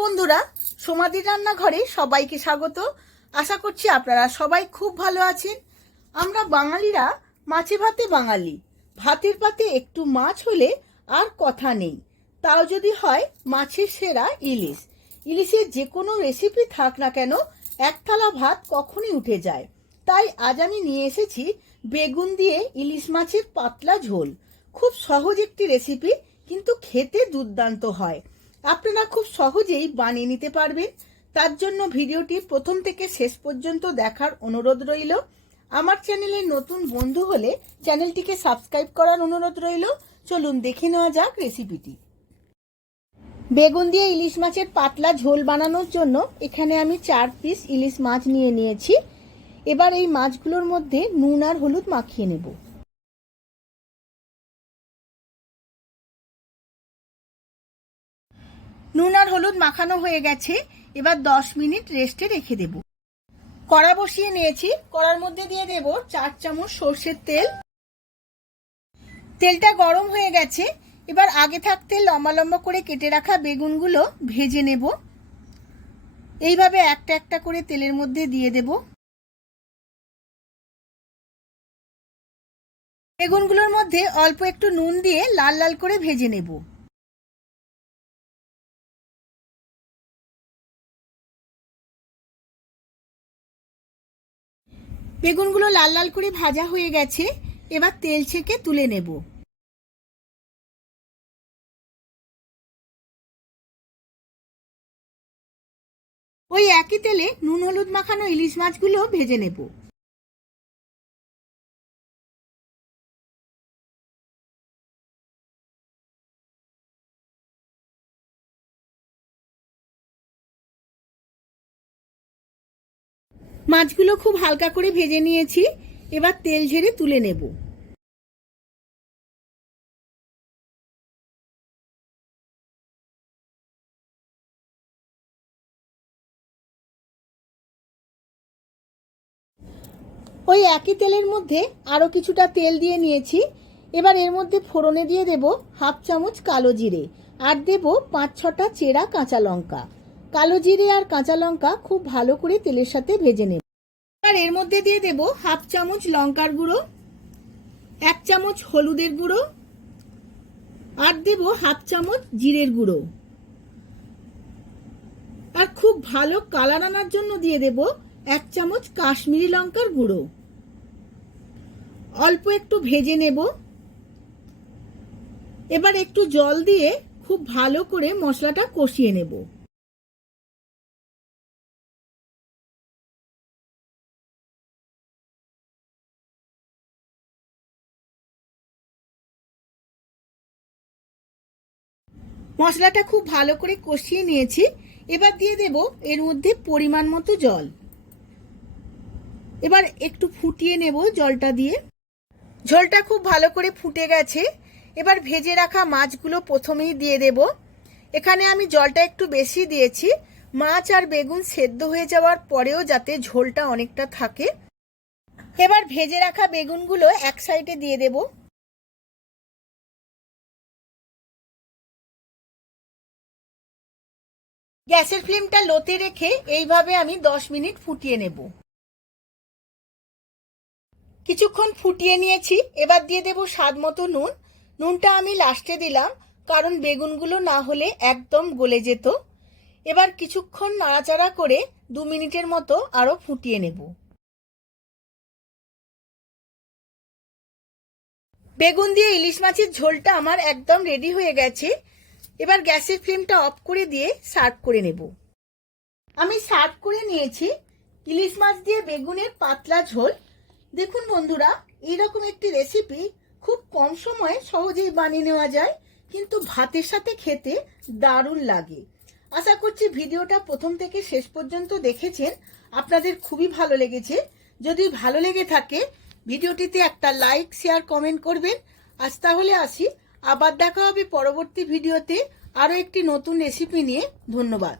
বন্ধুরা, সোমাদি রান্নাঘরে সবাইকে স্বাগত। আশা করছি আপনারা সবাই খুব ভালো আছেন। আমরা বাঙালিরা মাছে ভাতে বাঙালি। ভাতের পাতে একটু মাছ হলে আর কথা নেই, তাও যদি হয় মাছের সেরা ইলিশ। ইলিশের যে কোনো রেসিপি থাক না কেন, এক থালা ভাত কখনই উঠে যায়। তাই আজ আমি নিয়ে এসেছি বেগুন দিয়ে ইলিশ মাছের পাতলা ঝোল। খুব সহজ একটি রেসিপি, কিন্তু খেতে দুর্দান্ত হয়। আপনারা খুব সহজেই বানিয়ে নিতে পারবেন। তার জন্য ভিডিওটি প্রথম থেকে শেষ পর্যন্ত দেখার অনুরোধ রইল। আমার চ্যানেলের নতুন বন্ধু হলে চ্যানেলটিকে সাবস্ক্রাইব করার অনুরোধ রইল। চলুন দেখে নেওয়া যাক রেসিপিটি। বেগুন দিয়ে ইলিশ মাছের পাতলা ঝোল বানানোর জন্য এখানে আমি 4 পিস ইলিশ মাছ নিয়ে নিয়েছি। এবার এই মাছগুলোর মধ্যে নুন আর হলুদ মাখিয়ে নেব। নুন আর হলুদ মাখানো হয়ে গেছে। এবার 10 মিনিট রেস্টে রেখে দেব। কড়া বসিয়ে নিয়েছি, কড়ার মধ্যে দিয়ে দেব 4 চামচ সর্ষের তেল। তেলটা গরম হয়ে গেছে। এবার আগে থাকতে লম্বা লম্বা করে কেটে রাখা বেগুনগুলো ভেজে নেব। এইভাবে একটা একটা করে তেলের মধ্যে দিয়ে দেব। বেগুনগুলোর মধ্যে অল্প একটু নুন দিয়ে লাল লাল করে ভেজে নেব। বেগুনগুলো লাল লাল করে ভাজা হয়ে গেছে। এবার তেল ছেঁকে তুলে নেব। ওই একই তেলে নুন হলুদ মাখানো ইলিশ মাছগুলো ভেজে নেব। মাছগুলো খুব হালকা করে ভেজে নিয়েছি। এবার তেল ঝেড়ে তুলে নেব। ওই একই তেলের মধ্যে আরো কিছুটা তেল দিয়ে নিয়েছি। এবার এর মধ্যে ফোড়নে দিয়ে দেব 1/2 চামচ কালো জিরে আর দেব 5-6টা চেরা কাঁচা লঙ্কা। কালো জিরে আর কাঁচা লঙ্কা খুব ভালো করে তেলের সাথে ভেজে নেব। আর এর মধ্যে দিয়ে দেব 1/2 চামচ লঙ্কার গুঁড়ো, 1 চামচ হলুদের গুঁড়ো আর দেব 1/2 চামচ জিরের গুঁড়ো। আর খুব ভালো কালার আনার জন্য দিয়ে দেব 1 চামচ কাশ্মীরি লঙ্কার গুঁড়ো। অল্প একটু ভেজে নেব। এবার একটু জল দিয়ে খুব ভালো করে মশলাটা কষিয়ে নেব। মশলাটা খুব ভালো করে কষিয়ে নিয়েছি। এবার দিয়ে দেব এর মধ্যে পরিমাণ মতো জল। এবার একটু ফুটিয়ে নেব জলটা দিয়ে। ঝোলটা খুব ভালো করে ফুটে গেছে। এবার ভেজে রাখা মাছগুলো প্রথমেই দিয়ে দেব। এখানে আমি জলটা একটু বেশি দিয়েছি, মাছ আর বেগুন সেদ্ধ হয়ে যাওয়ার পরেও যাতে ঝোলটা অনেকটা থাকে। এবার ভেজে রাখা বেগুনগুলো এক সাইডে দিয়ে দেব। গ্যাসের ফ্লেমটা লোতে রেখে এইভাবে আমি 10 মিনিট ফুটিয়ে নেব। কিছুক্ষণ ফুটিয়ে নিয়েছি। এবার দিয়ে দেব স্বাদ মতো নুন। নুনটা আমি লাস্টে দিলাম, কারণ বেগুনগুলো না হলে একদম গলে যেত। এবার কিছুক্ষণ নাড়াচাড়া করে 2 মিনিটের মতো আরো ফুটিয়ে নেব। বেগুন দিয়ে ইলিশ মাছের ঝোলটা আমার একদম রেডি হয়ে গেছে। এবার গ্যাসের ফ্লেমটা অফ করে দিয়ে সার্ভ করে নেব। আমি সার্ভ করে নিয়েছি ইলিশ মাছ দিয়ে বেগুনের পাতলা ঝোল। দেখুন বন্ধুরা, এইরকম একটি রেসিপি খুব কম সময়ে সহজেই বানিয়ে নেওয়া যায়, কিন্তু ভাতের সাথে খেতে দারুণ লাগে। আশা করছি ভিডিওটা প্রথম থেকে শেষ পর্যন্ত দেখেছেন, আপনাদের খুবই ভালো লেগেছে। যদি ভালো লেগে থাকে ভিডিওটিতে একটা লাইক, শেয়ার, কমেন্ট করবেন। আজ তাহলে আসি, আবার দেখা হবে পরবর্তী ভিডিওতে আরো একটি নতুন রেসিপি নিয়ে। ধন্যবাদ।